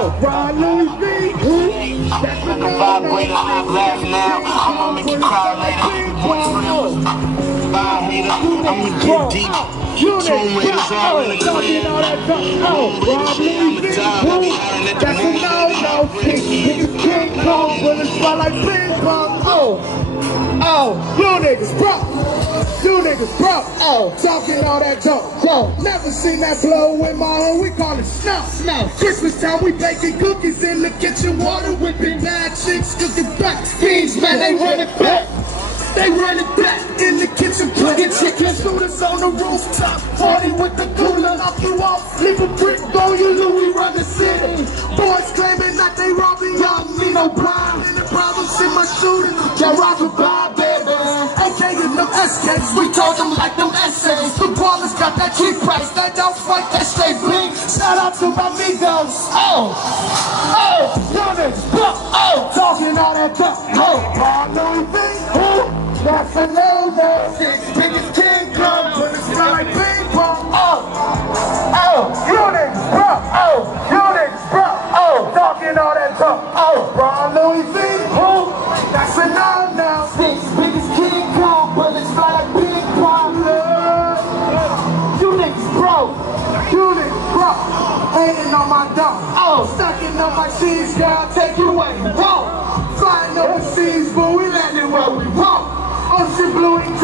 Oh, Ron Louis V. That's the vibrator, I laugh now. I'ma make you cry later. Bye, hater. I'ma get deep. Tomb Raiders all in the crib. Ron Louis V. That's a no-no. Niggas King Kong, bullets fly like ping pong. You niggas broke. Talking all that dope. Never seen that blow in my own. We call it snow. Christmas time, we baking cookies in the kitchen. Water whipping bad chicks, cooking back. Fiends, man, they run it back. They run it back in the kitchen, plugging chicken shooters on the rooftop. Party with the cooler, knock you off. Leave a brick, go you Louis, run the city. Boys claiming that they robbing young me, no blind. Any problems in my shooting? Y'all rock a bar, baby. AK and them SKs, we told them like them essays. The ballers got that cheap price, they don't fight, that straight bling. Shout out to my amigos. Young niggas, talking all that stuff. Ron Louis V. That's a no-no. Six biggest King Kong, bullets fly like ping pong. You niggas broke. Talking all that talk. Ron Louis V. That's a no-no. Six biggest King Kong, bullets fly like ping pong. You niggas broke. Hating on my dog. Stacking on my cheese, girl, take you where you want. Flying overseas, but we landing where we want. Ocean blue and green.